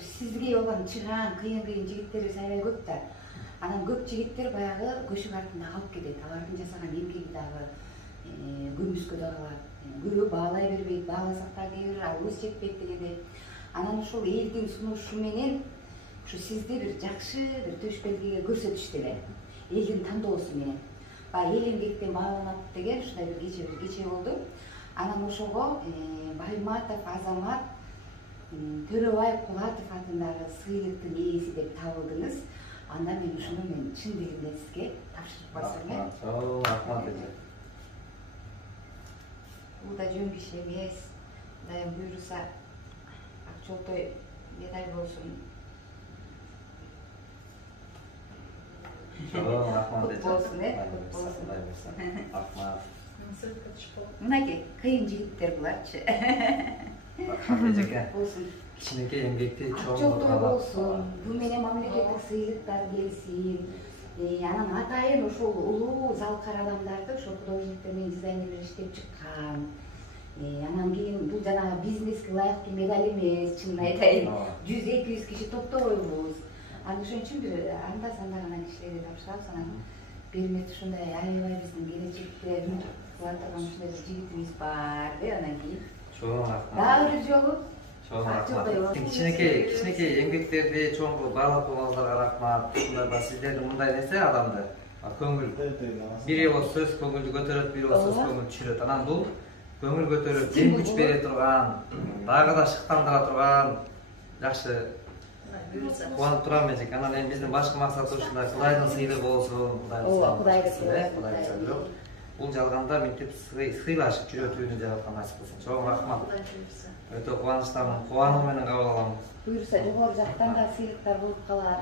sizge olan чыган кыйын жигиттер аябай көп да. Анан көп жигиттер баягы көшүк артында калып кетет. Алардын жасаган эмгеги дагы көмүскө да калат. Көбү баалай бербейт, бааласак да кээ бир алыс жетпейт дегенде. Анан ушул элдин сунушу менен ушу сизди бир жакшы бир төш белгиге көрсөтүштү эле. Элдин тандоосу менен. Эл эмгектен бааланат деген ушундай бир кече болду. Анан ошого Байматов Азамат Төрөбаев Кулатов атындагы сыйлыктын ээси деп табылдыңыз. Анда мен ушуну чын дегенде сизге тапшырып койсом эле. Рахмат эже. Бул да жөн киши эмес. Кудайым буйруса Акчолтой медаль болсун. Рахмат эже. Болсун, Рахмат. Мынакей кыйын жигиттер буларчы. Рахмат эжеке. Болсун. Кичинекей эмгекти чоң Акчолтой болсун. Бул менен мамлекеттик сыйлыктар келсин. Анан атайын ошол улуу залкар адамдарды ошол художниктер менен дизайнерлер иштеп чыккан. Анан кийин бул жанагы бизнеске ылайыктуу медаль эмес, чынын айтайын. 100-200 киши топтобойбуз. Анан ошон үчүн бир анда санда гана кишилерге тапшырабыз. Анан бермек ушундай аябай биздин келечекте үмүт кыла турган ушундай бир жигитибиз бар деп анан кийин. Чоң рахмат. Дагы бир жолу. Чоң рахмат. Кичинекей эмгектерди чоң кылып баалап койгонуңуздарга рахмат. Ушундай сиздердин мындай нерсе адамды көңүл бири болсо сөз көңүлдү көтөрөт, бири болсо сөз көңүл түшүрөт. Анан бул көңүл көтөрүп, дем күч бере турган, дагы да шыктандыра турган жакшы кубанып турам эжек. Анан эми биздин башкы максатыбыз ушундай Кудайдын сыйлыгы болсун, Кудайдын сыйлыгы. Бул жалганда мынтип сыйлашып жүрөтүүнү жараткан насип кылсын. Чоң рахмат. Өтө кубанычтамын, кубануу менен кабыл алам. Буюрса жогору жактан да сыйлыктар болуп калат.